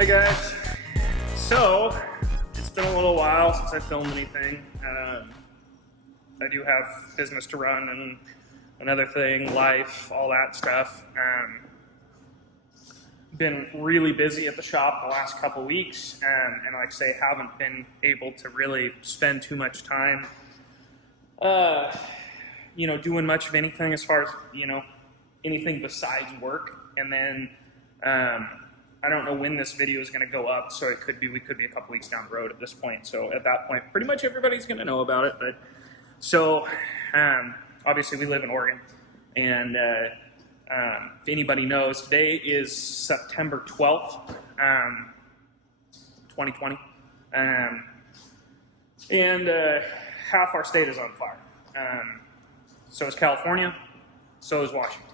Hey guys, so it's been a little while since I filmed anything. I do have business to run and another thing, life, all that stuff. Been really busy at the shop the last couple weeks, and like I say, haven't been able to really spend too much time, doing much of anything as far as, anything besides work. And then, I don't know when this video is going to go up, so we could be a couple weeks down the road at this point. So at that point, pretty much everybody's going to know about it. But so obviously we live in Oregon, and if anybody knows, today is September 12th, 2020, and half our state is on fire. So is California, so is Washington.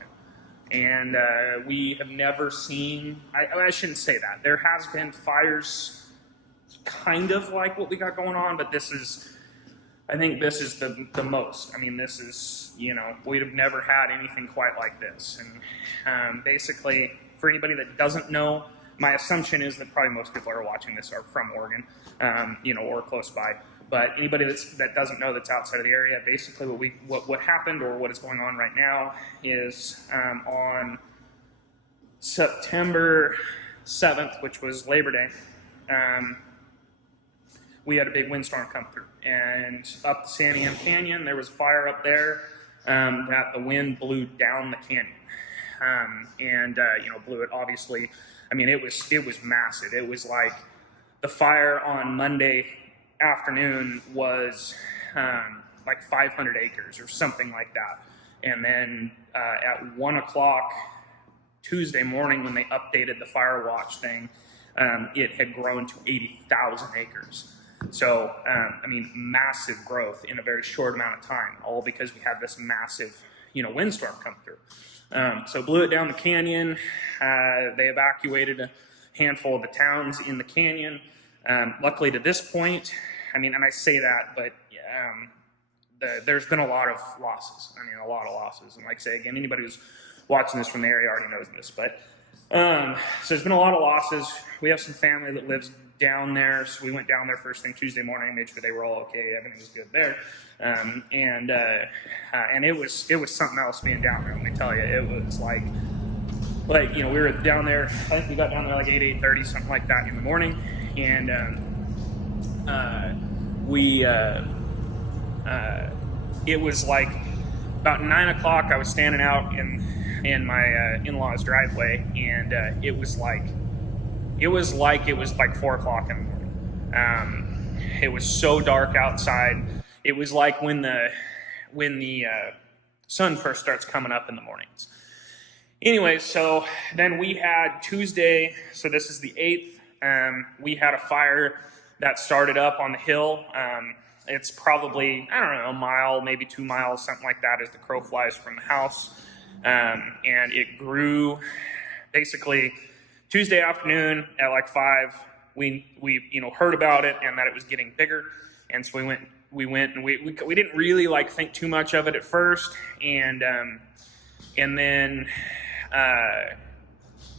And we have never seen, I shouldn't say that. There has been fires kind of like what we got going on, but I think this is the most. I mean, this is, we'd have never had anything quite like this. And basically, for anybody that doesn't know, my assumption is that probably most people that are watching this are from Oregon, or close by. But anybody that doesn't know, that's outside of the area, basically what happened, or what is going on right now, is on September 7th, which was Labor Day, we had a big windstorm come through. And up the San Diego Canyon, there was a fire up there that the wind blew down the canyon. Blew it, obviously. I mean, it was massive. It was like the fire on Monday afternoon was like 500 acres or something like that. And then at 1 o'clock Tuesday morning, when they updated the fire watch thing, it had grown to 80,000 acres. So, massive growth in a very short amount of time, all because we had this massive, windstorm come through. So blew it down the canyon. They evacuated a handful of the towns in the canyon. Luckily to this point, and I say that, but there's been a lot of losses. A lot of losses. And like I say, again, anybody who's watching this from the area already knows this. But so there's been a lot of losses. We have some family that lives down there, so we went down there first thing Tuesday morning, made sure they were all okay, everything was good there. And it was something else being down there. Let me tell you, it was like we were down there. I think we got down there like 8:30, something like that in the morning, and it was like about 9 o'clock. I was standing out in my in-laws' driveway, and it was like 4 o'clock in the morning. It was so dark outside. It was like when the sun first starts coming up in the mornings. Anyway, so then we had Tuesday, so this is the 8th, we had a fire that started up on the hill. It's probably, a mile, maybe 2 miles, something like that, as the crow flies from the house. And it grew basically Tuesday afternoon at like 5. We heard about it and that it was getting bigger. And so we went and we didn't really think too much of it at first. And then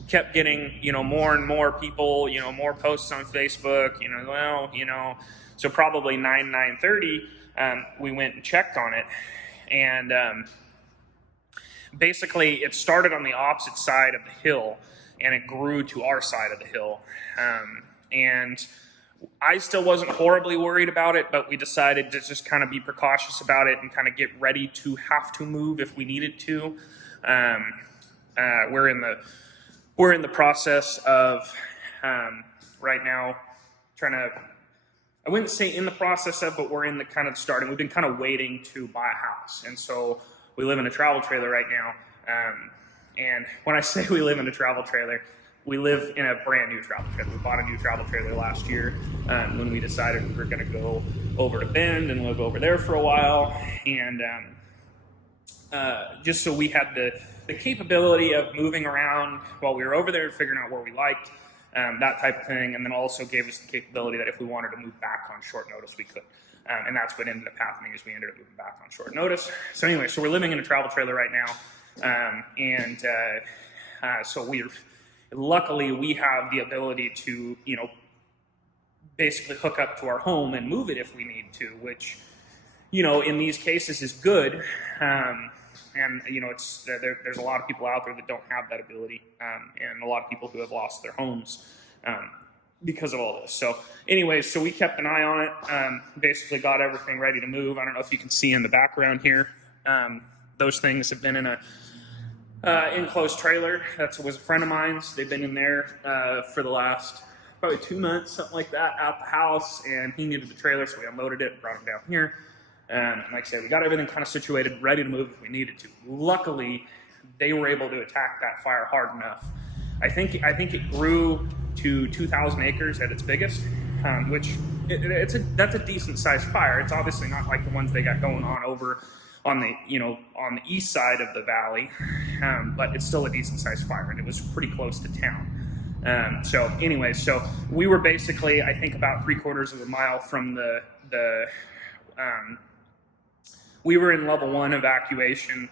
kept getting, more and more people, more posts on Facebook, so probably 9:30, we went and checked on it. And basically it started on the opposite side of the hill, and it grew to our side of the hill. And I still wasn't horribly worried about it, but we decided to just kind of be precautious about it and kind of get ready to have to move if we needed to. We're in the process of right now trying to, I wouldn't say in the process of, but we're in the kind of starting. We've been kind of waiting to buy a house. And so we live in a travel trailer right now. And when I say we live in a travel trailer, we live in a brand new travel trailer. We bought a new travel trailer last year when we decided we were going to go over to Bend and live over there for a while. And just so we had the capability of moving around while we were over there, figuring out where we liked, that type of thing. And then also gave us the capability that if we wanted to move back on short notice, we could. And that's what ended up happening, is we ended up moving back on short notice. So anyway, so we're living in a travel trailer right now. So Luckily, we have the ability to, basically hook up to our home and move it if we need to, which, in these cases is good. And it's there's a lot of people out there that don't have that ability, and a lot of people who have lost their homes because of all this. So anyways, so we kept an eye on it, basically got everything ready to move. I don't know if you can see in the background here, those things have been in a enclosed trailer. That was a friend of mine's. They've been in there for the last probably 2 months, something like that, out the house, and he needed the trailer, so we unloaded it and brought him down here. And like I said, we got everything kind of situated, ready to move if we needed to. Luckily, they were able to attack that fire hard enough. I think it grew to 2,000 acres at its biggest, which that's a decent sized fire. It's obviously not like the ones they got going on over on the on the east side of the valley, but it's still a decent sized fire, and it was pretty close to town. So we were basically, I think, about 3/4 of a mile from we were in level 1 evacuation,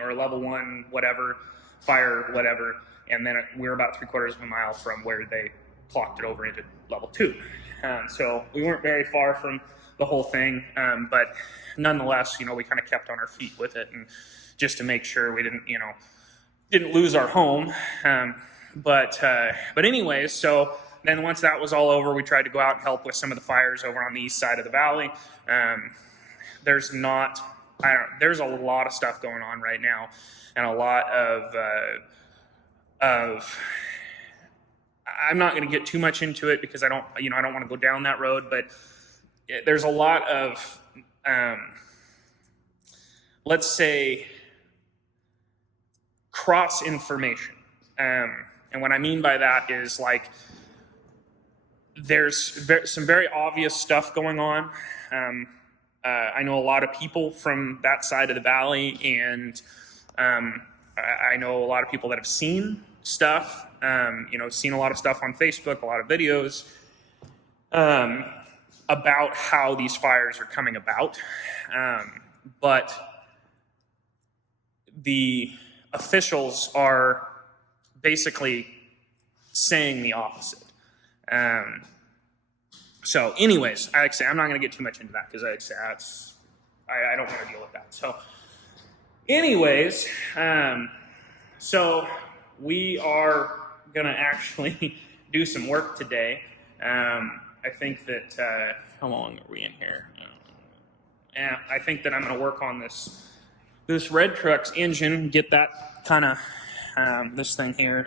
or level 1 whatever, fire whatever, and then we were about 3/4 of a mile from where they clocked it over into level 2. So we weren't very far from the whole thing, but nonetheless, we kind of kept on our feet with it, and just to make sure we didn't lose our home. But anyways, so then once that was all over, we tried to go out and help with some of the fires over on the east side of the valley. There's a lot of stuff going on right now, and a lot of I'm not going to get too much into it because I don't want to go down that road, but there's a lot of let's say cross information. And what I mean by that is, like, there's some very obvious stuff going on. I know a lot of people from that side of the valley, and I know a lot of people that have seen stuff, seen a lot of stuff on Facebook, a lot of videos about how these fires are coming about. But the officials are basically saying the opposite. So anyways, like I say, I'm not going to get too much into that because I don't want to deal with that. So anyways, so we are going to actually do some work today. I think that, how long are we in here? I think that I'm going to work on this red truck's engine, get that kind of, this thing here.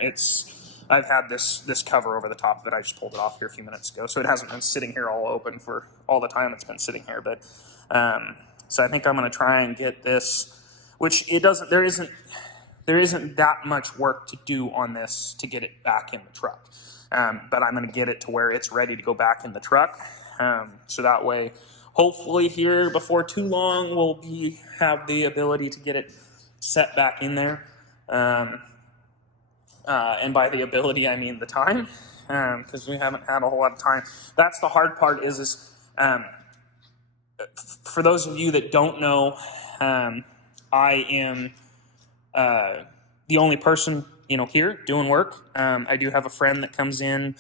I've had this cover over the top of it. I just pulled it off here a few minutes ago, so it hasn't been sitting here all open for all the time it's been sitting here. But so I think I'm going to try and get this, which there isn't that much work to do on this to get it back in the truck. But I'm going to get it to where it's ready to go back in the truck. So that way, hopefully here before too long, we'll have the ability to get it set back in there. And by the ability, I mean the time, because we haven't had a whole lot of time. That's the hard part is for those of you that don't know, I am the only person, here doing work. I do have a friend that comes in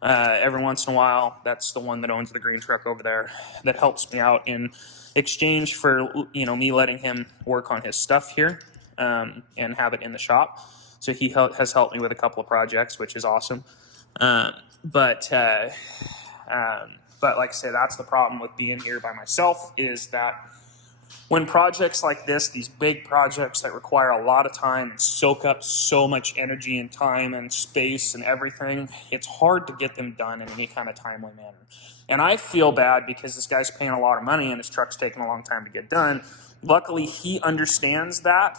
every once in a while. That's the one that owns the green truck over there that helps me out in exchange for, me letting him work on his stuff here and have it in the shop. So he has helped me with a couple of projects, which is awesome. But like I say, that's the problem with being here by myself, is that when projects like this, these big projects that require a lot of time and soak up so much energy and time and space and everything, it's hard to get them done in any kind of timely manner. And I feel bad because this guy's paying a lot of money and his truck's taking a long time to get done. Luckily, he understands that.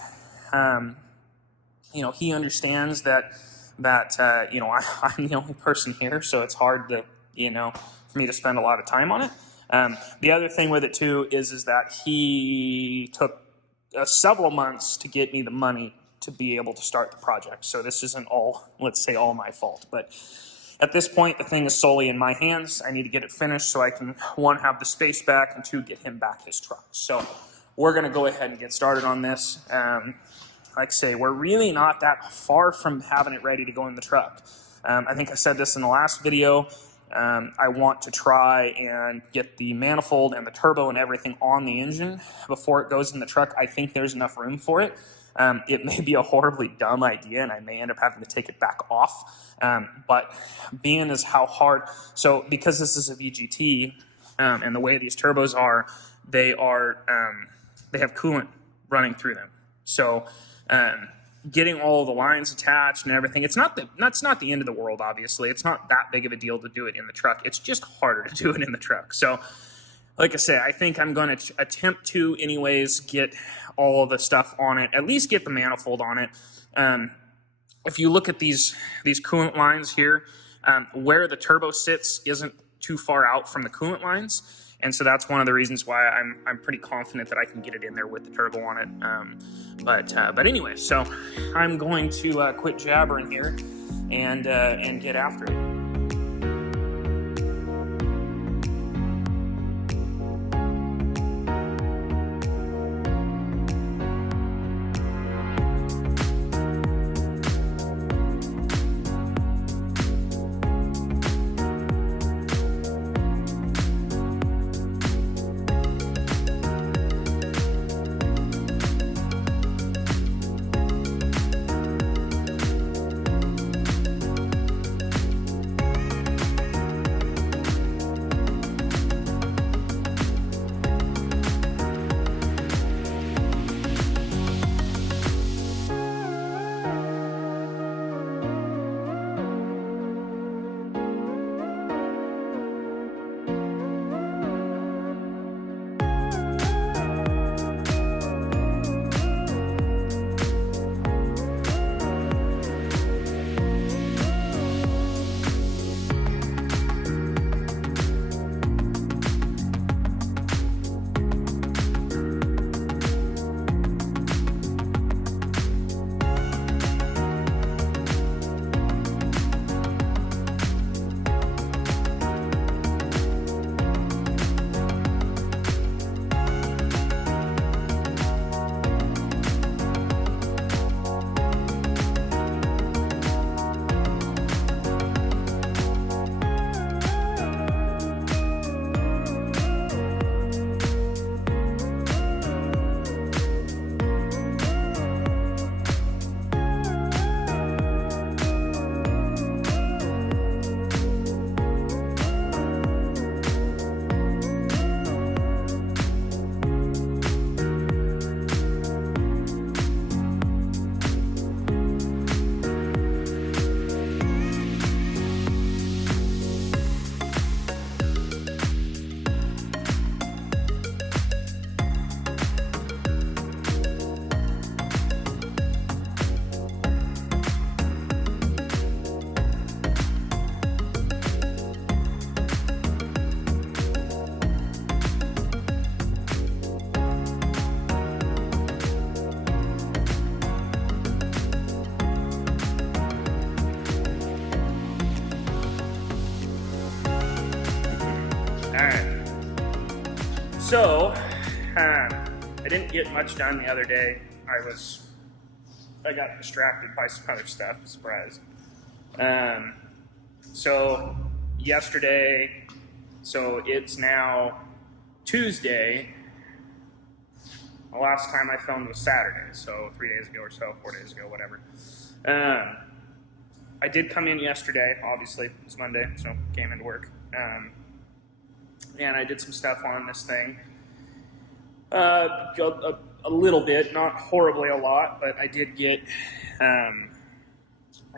He understands that I'm the only person here, so it's hard to, for me to spend a lot of time on it. The other thing with it too is that he took several months to get me the money to be able to start the project. So this isn't all my fault. But at this point, the thing is solely in my hands. I need to get it finished so I can, 1, have the space back, and 2, get him back his truck. So we're going to go ahead and get started on this. like I say, we're really not that far from having it ready to go in the truck. I think I said this in the last video. I want to try and get the manifold and the turbo and everything on the engine before it goes in the truck. I think there's enough room for it. It may be a horribly dumb idea, and I may end up having to take it back off. But being as how hard, so because this is a VGT, and the way these turbos are, they have coolant running through them. So getting all the lines attached and everything, that's not the end of the world, obviously. It's not that big of a deal to do it in the truck. It's just harder to do it in the truck. So like I say, I think I'm going to attempt to anyways get all of the stuff on it, at least get the manifold on it. If you look at these coolant lines here, where the turbo sits isn't too far out from the coolant lines. And so that's one of the reasons why I'm pretty confident that I can get it in there with the turbo on it. But anyway, so I'm going to quit jabbering here and get after it. So, I didn't get much done the other day. I got distracted by some other stuff, surprise. So, yesterday, so it's now Tuesday. The last time I filmed was Saturday, so 3 days ago or so, 4 days ago, whatever. I did come in yesterday, obviously, it's Monday, so came into work. And I did some stuff on this thing. A little bit, not horribly a lot, but I did get, I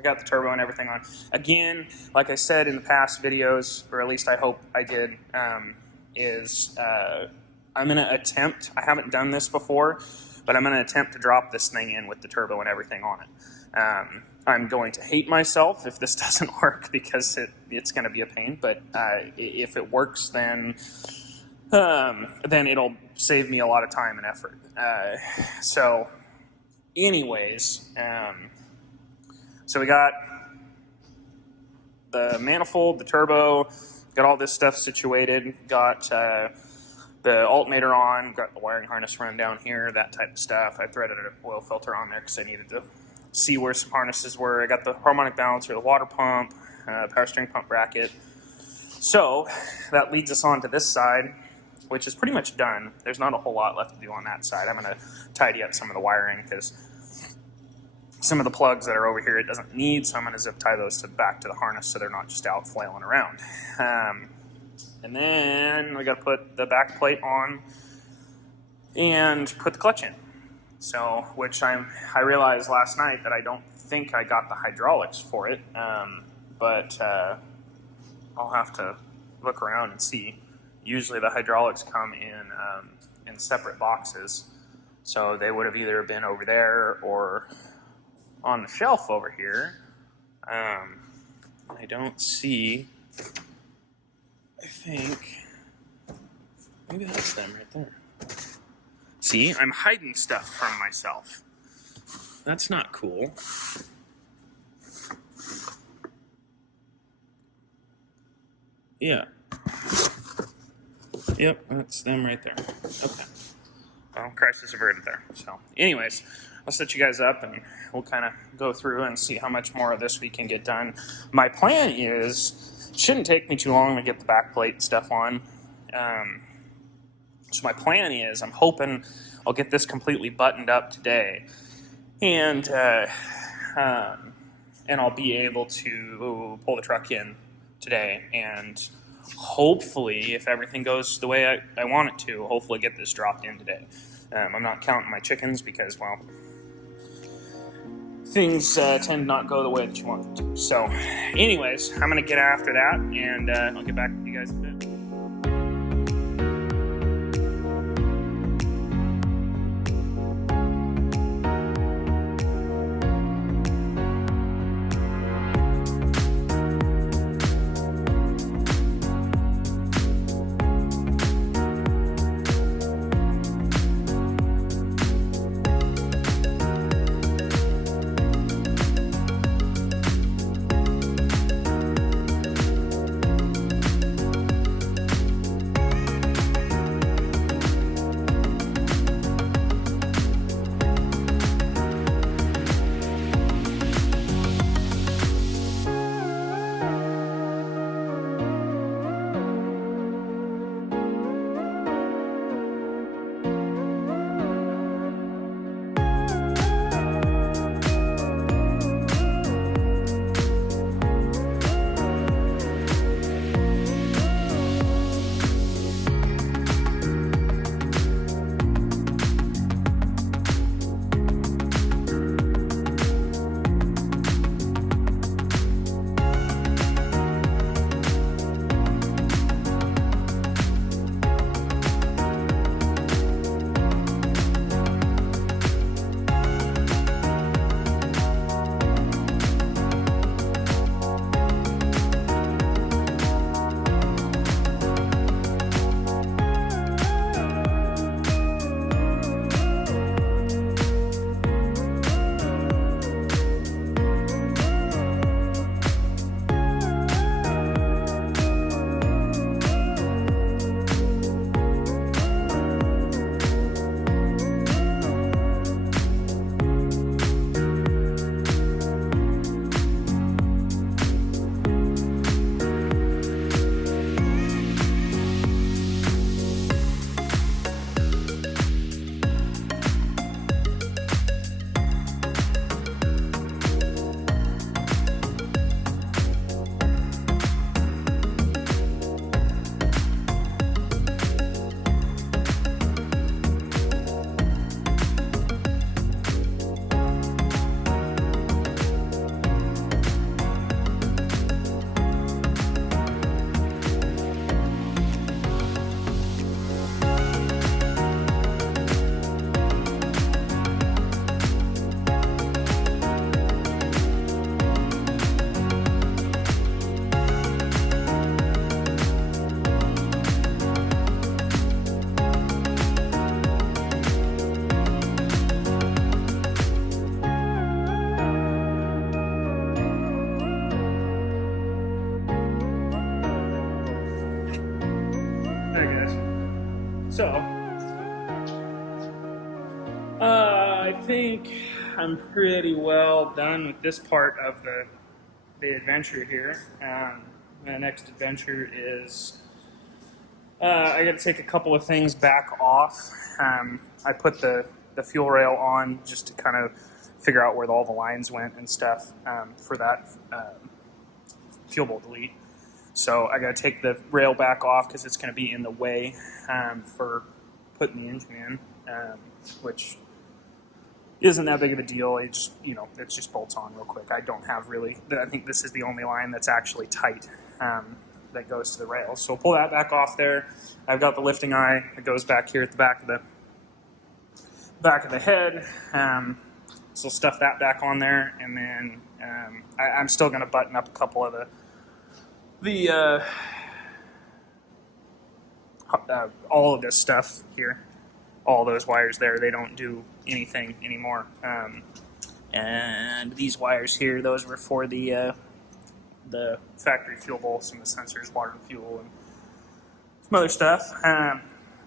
got the turbo and everything on. Again, like I said in the past videos, or at least I hope I did, I'm going to attempt, I haven't done this before, but I'm going to attempt to drop this thing in with the turbo and everything on it. I'm going to hate myself if this doesn't work because it's going to be a pain, but if it works, then it'll save me a lot of time and effort. So anyways, so we got the manifold, the turbo, got all this stuff situated, got the alternator on, got the wiring harness run down here, that type of stuff. I threaded an oil filter on there because I needed to see where some harnesses were. I got the harmonic balancer, the water pump, power steering pump bracket. So that leads us on to this side, which is pretty much done. There's not a whole lot left to do on that side. I'm going to tidy up some of the wiring because some of the plugs that are over here it doesn't need, so I'm going to zip tie those back to the harness so they're not just out flailing around. And then we got to put the back plate on and put the clutch in. So, which I realized last night that I don't think I got the hydraulics for it, but I'll have to look around and see. Usually the hydraulics come in separate boxes, so they would have either been over there or on the shelf over here. I don't see. I think maybe that's them right there. See, I'm hiding stuff from myself. That's not cool. Yeah. Yep, that's them right there. Okay. Well, crisis averted there. So, anyways, I'll set you guys up and we'll kind of go through and see how much more of this we can get done. My plan is, it shouldn't take me too long to get the back plate stuff on. So my plan is, I'm hoping I'll get this completely buttoned up today, and I'll be able to pull the truck in today, and hopefully, if everything goes the way I want it to, hopefully get this dropped in today. I'm not counting my chickens because, well, things tend to not go the way that you want them to. So, anyways, I'm going to get after that, and I'll get back with you guys in a bit. So, I think I'm pretty well done with this part of the adventure here. The next adventure is I got to take a couple of things back off. I put the fuel rail on just to kind of figure out where all the lines went and stuff for that fuel bowl delete. So I got to take the rail back off because it's going to be in the way for putting the engine in, which isn't that big of a deal. It just, it just bolts on real quick. I don't have really, I think this is the only line that's actually tight that goes to the rail. So pull that back off there. I've got the lifting eye that goes back here at the back of the head. So stuff that back on there, and then I'm still going to button up a couple of all of this stuff here. All those wires there, they don't do anything anymore. And these wires here, those were for the factory fuel bowl, some of the sensors, water and fuel, and some other stuff.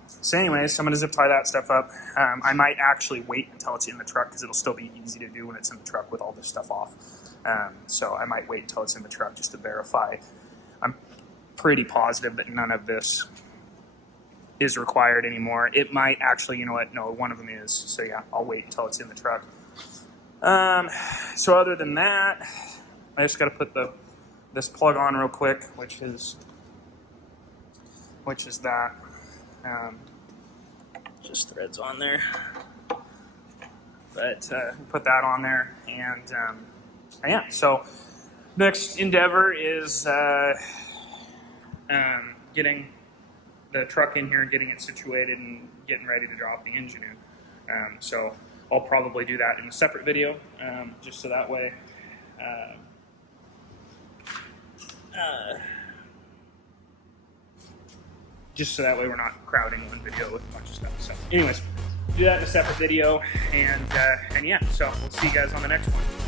So anyways, I'm going to zip tie that stuff up. I might actually wait until it's in the truck because it'll still be easy to do when it's in the truck with all this stuff off. So I might wait until it's in the truck just to verify. I'm pretty positive that none of this is required anymore. It might actually, you know what, no, one of them is. So yeah, I'll wait until it's in the truck. So other than that, I just got to put this plug on real quick, which is that. Just threads on there. But put that on there, and yeah. So next endeavor is getting the truck in here and getting it situated and getting ready to drop the engine in. So I'll probably do that in a separate video, just so that way we're not crowding one video with a bunch of stuff. So anyways, do that in a separate video, and yeah, so we'll see you guys on the next one.